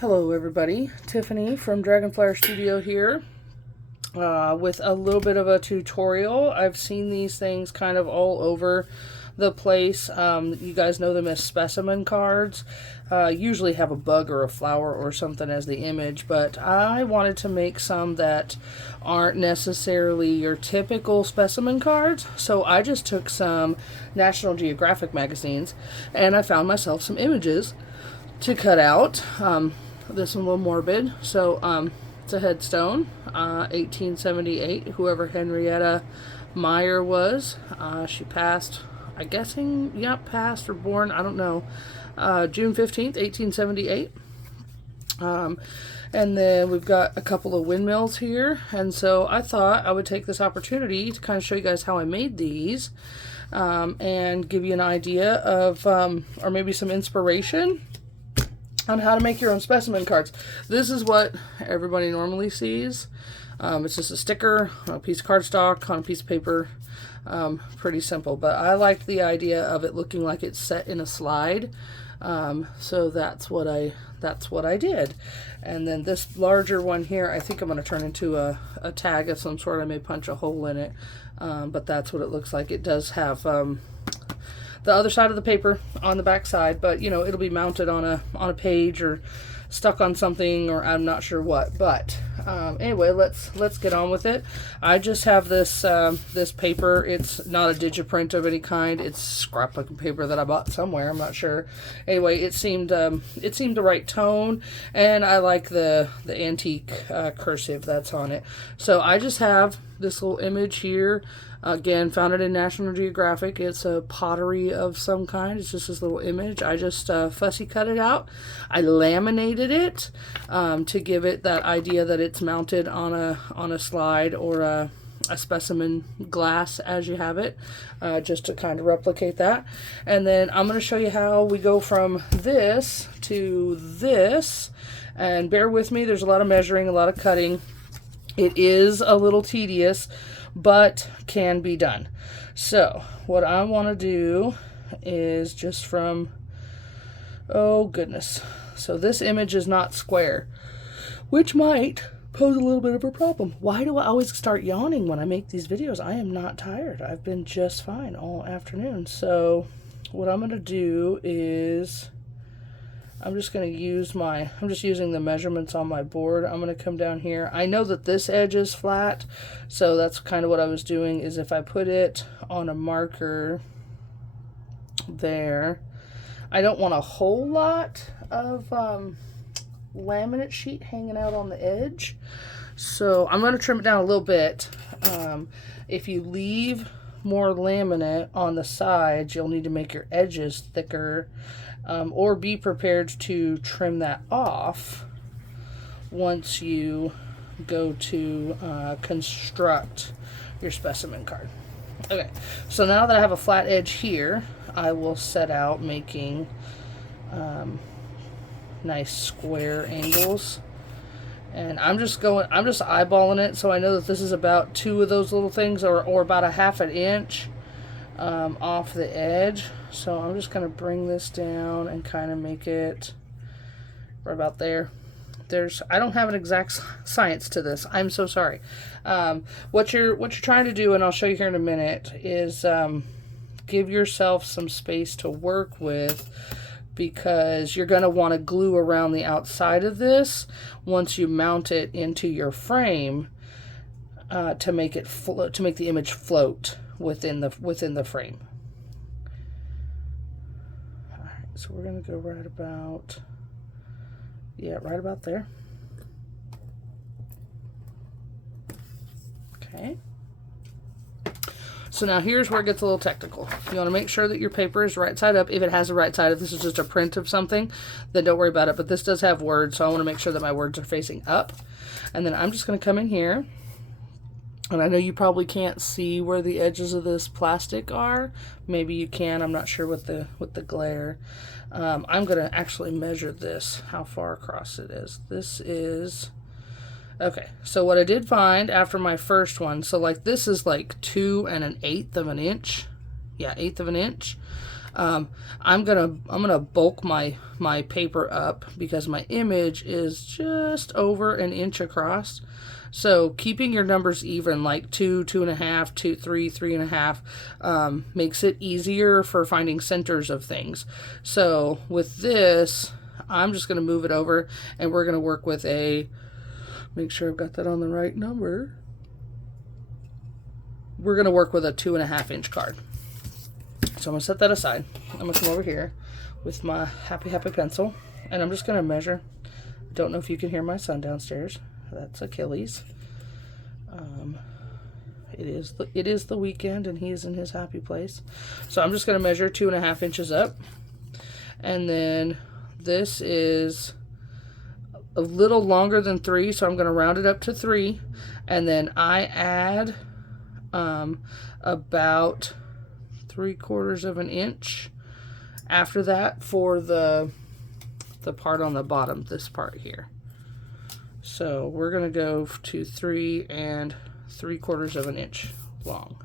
Hello everybody, Tiffany from Dragonflyer Studio here with a little bit of a tutorial. I've seen these things kind of all over the place. You guys know them as specimen cards. Usually have a bug or a flower or something as the image, but I wanted to make some that aren't necessarily your typical specimen cards. So I just took some National Geographic magazines and I found myself some images to cut out. This one a little morbid. So it's a headstone, 1878. Whoever Henrietta Meyer was, she passed. I'm guessing, yeah, passed or born. I don't know. June 15th, 1878. And then we've got a couple of windmills here, and so I thought I would take this opportunity to kind of show you guys how I made these, and give you an idea of, or maybe some inspiration on how to make your own specimen cards. This is what everybody normally sees. It's just a sticker on a piece of cardstock on a piece of paper. Pretty simple, but I liked the idea of it looking like it's set in a slide. So that's what I did. And then this larger one here, I think I'm going to turn into a tag of some sort. I may punch a hole in it, but that's what it looks like. It does have the other side of the paper on the back side, but you know, it'll be mounted on a page or stuck on something, or I'm not sure what. But anyway, let's get on with it. I just have this this paper. It's not a digiprint of any kind. It's scrapbooking paper that I bought somewhere. I'm not sure. Anyway, it seemed the right tone, and I like the antique cursive that's on it. So I just have this little image here. Again, found it in National Geographic. It's a pottery of some kind. It's just this little image. I just fussy cut it out. I laminated it to give it that idea that it's mounted on a slide or a specimen glass as you have it, just to kind of replicate that. And then I'm going to show you how we go from this to this. And bear with me, there's a lot of measuring, a lot of cutting. It is a little tedious, but can be done. So what I want to do is just from, oh goodness, so this image is not square, which might pose a little bit of a problem. Why do I always start yawning when I make these videos? I am not tired. I've been just fine all afternoon. So what I'm going to do is I'm just using the measurements on my board. I'm going to come down here. I know that this edge is flat, so that's kind of what I was doing, is if I put it on a marker there, I don't want a whole lot of laminate sheet hanging out on the edge. So I'm going to trim it down a little bit. If you leave more laminate on the sides, you'll need to make your edges thicker. Or be prepared to trim that off once you go to construct your specimen card. Okay, so now that I have a flat edge here, I will set out making nice square angles. And I'm just eyeballing it, so I know that this is about 2 of those little things, or about a 1/2 inch off the edge. So I'm just going to bring this down and kind of make it right about there. I don't have an exact science to this. I'm so sorry. What you're trying to do, and I'll show you here in a minute, is give yourself some space to work with, because you're going to want to glue around the outside of this once you mount it into your frame, to make the image float within the frame. So we're going to go right about there. Okay. So now here's where it gets a little technical. You want to make sure that your paper is right side up. If it has a right side, if this is just a print of something, then don't worry about it. But this does have words, so I want to make sure that my words are facing up. And then I'm just going to come in here. And I know you probably can't see where the edges of this plastic are. Maybe you can. I'm not sure with the glare. I'm going to actually measure this, how far across it is. This is, okay. So what I did find after my first one, so like this is like 2 1/8 of an inch. Yeah, 1/8 of an inch. I'm gonna bulk my paper up because my image is just over an inch across. So keeping your numbers even, like 2, 2.5, 2, 3, 3.5, makes it easier for finding centers of things. So with this, I'm just gonna move it over, and we're gonna work with make sure I've got that on the right number. We're gonna work with a 2.5 inch card. So I'm going to set that aside. I'm going to come over here with my happy pencil, and I'm just going to measure. I don't know if you can hear my son downstairs. That's Achilles. It is the weekend, and he is in his happy place. So I'm just going to measure 2.5 inches up. And then this is a little longer than 3, so I'm going to round it up to 3. And then I add about 3/4 of an inch after that for the part on the bottom, this part here. So we're going to go to 3 3/4 of an inch long.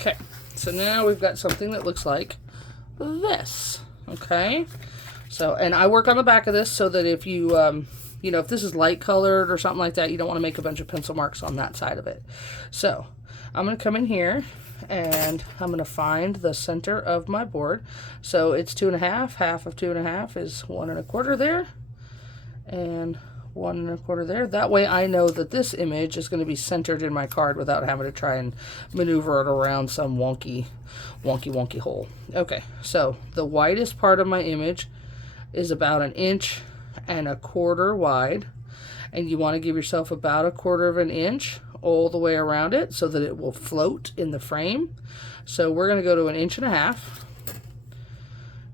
Okay, so now we've got something that looks like this. Okay, so, and I work on the back of this so that if you, you know, if this is light colored or something like that, you don't want to make a bunch of pencil marks on that side of it. So I'm going to come in here and I'm going to find the center of my board. So it's 2.5, half of 2.5 is 1 1/4 there, and 1 1/4 there. That way I know that this image is going to be centered in my card without having to try and maneuver it around some wonky hole. Okay, so the widest part of my image is about 1 1/4 inches wide, and you want to give yourself about 1/4 of an inch all the way around it so that it will float in the frame. So we're going to go to 1.5 inches,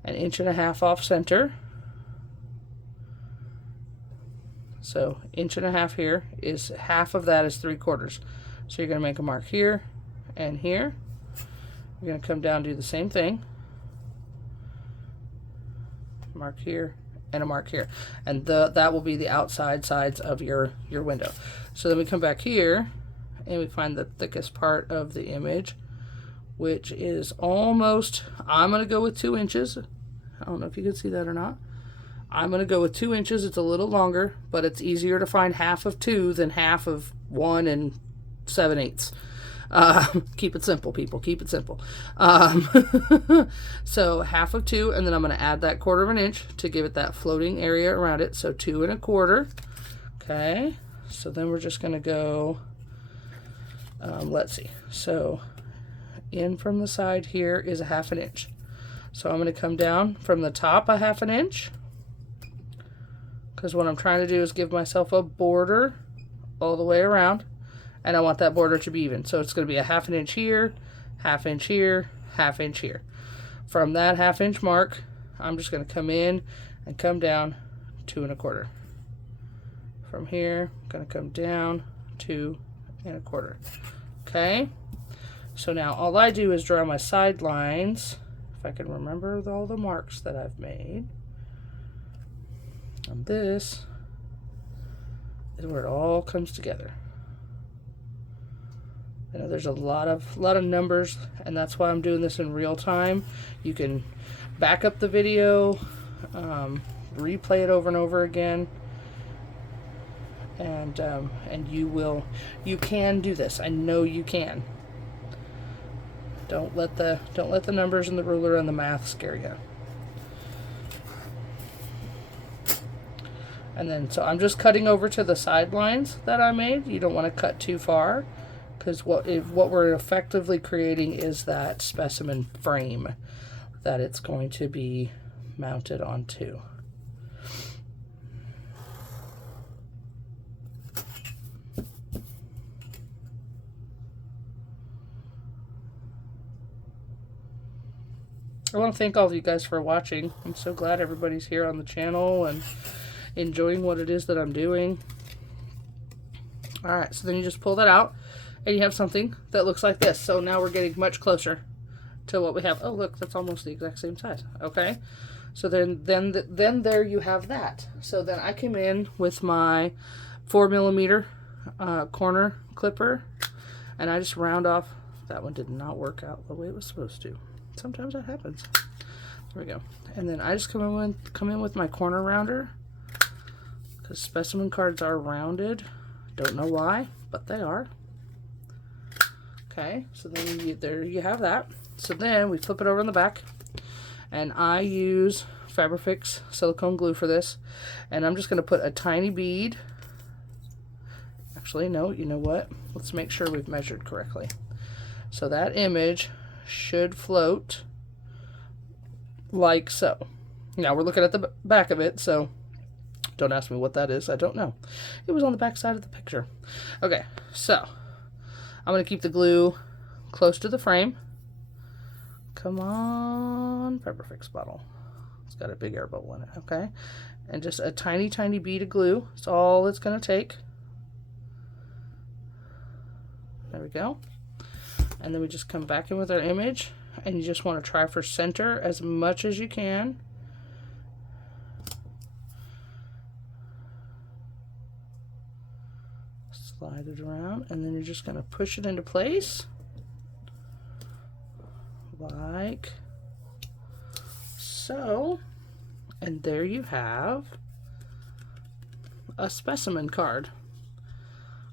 1.5 inches off center. So 1.5 inches here is half of that is 3/4. So you're going to make a mark here and here. You're going to come down and do the same thing. Mark here and a mark here. And that will be the outside sides of your window. So then we come back here and we find the thickest part of the image, which is almost, I'm going to go with 2 inches. I don't know if you can see that or not. I'm going to go with 2 inches. It's a little longer, but it's easier to find half of 2 than half of 1 7/8. Keep it simple, people. Keep it simple. So half of 2, and then I'm going to add that 1/4 of an inch to give it that floating area around it. So 2 1/4. Okay. So then we're just going to go, let's see. So in from the side here is 1/2 inch. So I'm going to come down from the top 1/2 inch, because what I'm trying to do is give myself a border all the way around, and I want that border to be even. So it's going to be 1/2 inch here, 1/2 inch here, 1/2 inch here. From that 1/2 inch mark, I'm just going to come in and come down 2 1/4. From here, I'm going to come down 2 1/4. Okay, so now all I do is draw my side lines, if I can remember all the marks that I've made. And this is where it all comes together. You know, there's a lot of numbers, and that's why I'm doing this in real time. You can back up the video, replay it over and over again, and you can do this. I know you can. Don't let the numbers and the ruler and the math scare you. And then, so I'm just cutting over to the sidelines that I made. You don't want to cut too far, because what we're effectively creating is that specimen frame that it's going to be mounted onto. I want to thank all of you guys for watching. I'm so glad everybody's here on the channel and enjoying what it is that I'm doing. Alright, so then you just pull that out and you have something that looks like this. So now we're getting much closer to what we have. Oh, look, that's almost the exact same size. Okay, so then there you have that. So then I came in with my 4mm corner clipper, and I just round off. That one did not work out the way it was supposed to. Sometimes that happens. There we go. And then I just come in with my corner rounder, because specimen cards are rounded. Don't know why, but they are. Okay, so then there you have that. So then we flip it over on the back, and I use Fabrifix silicone glue for this, and I'm just going to put a tiny bead. Actually, no, you know what? Let's make sure we've measured correctly. So that image should float like so. Now we're looking at the back of it, so don't ask me what that is. I don't know. It was on the back side of the picture. Okay, so I'm going to keep the glue close to the frame. Come on, Fabrifix bottle. It's got a big air bubble in it, okay? And just a tiny, tiny bead of glue. That's all it's going to take. There we go. And then we just come back in with our image, and you just want to try for center as much as you can. Slide it around, and then you're just going to push it into place like so, and there you have a specimen card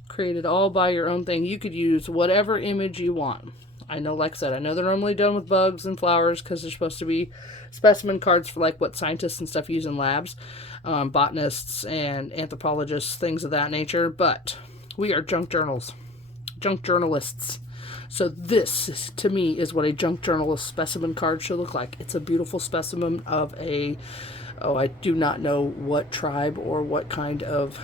created all by your own thing. You could use whatever image you want. I know, like I said, I know they're normally done with bugs and flowers because they're supposed to be specimen cards for like what scientists and stuff use in labs, botanists and anthropologists, things of that nature, but we are junk journalists. So this, to me, is what a junk journalist specimen card should look like. It's a beautiful specimen of a, I do not know what tribe or what kind of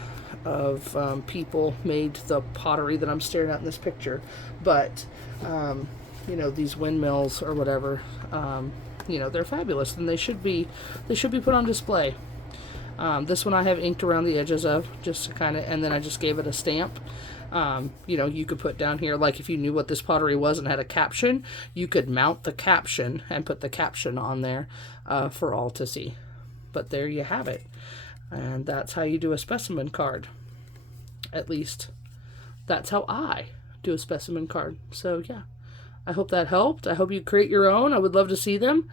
people made the pottery that I'm staring at in this picture. But, you know, these windmills or whatever, you know, they're fabulous, and they should be put on display. This one I have inked around the edges of, just to kind of, and then I just gave it a stamp. You know, you could put down here, like if you knew what this pottery was and had a caption, you could mount the caption and put the caption on there for all to see. But there you have it. And that's how you do a specimen card. At least that's how I do a specimen card. So yeah, I hope that helped. I hope you create your own. I would love to see them.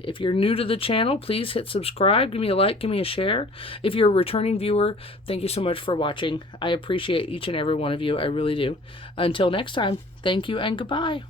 If you're new to the channel, please hit subscribe, give me a like, give me a share. If you're a returning viewer, thank you so much for watching. I appreciate each and every one of you. I really do. Until next time, thank you and goodbye.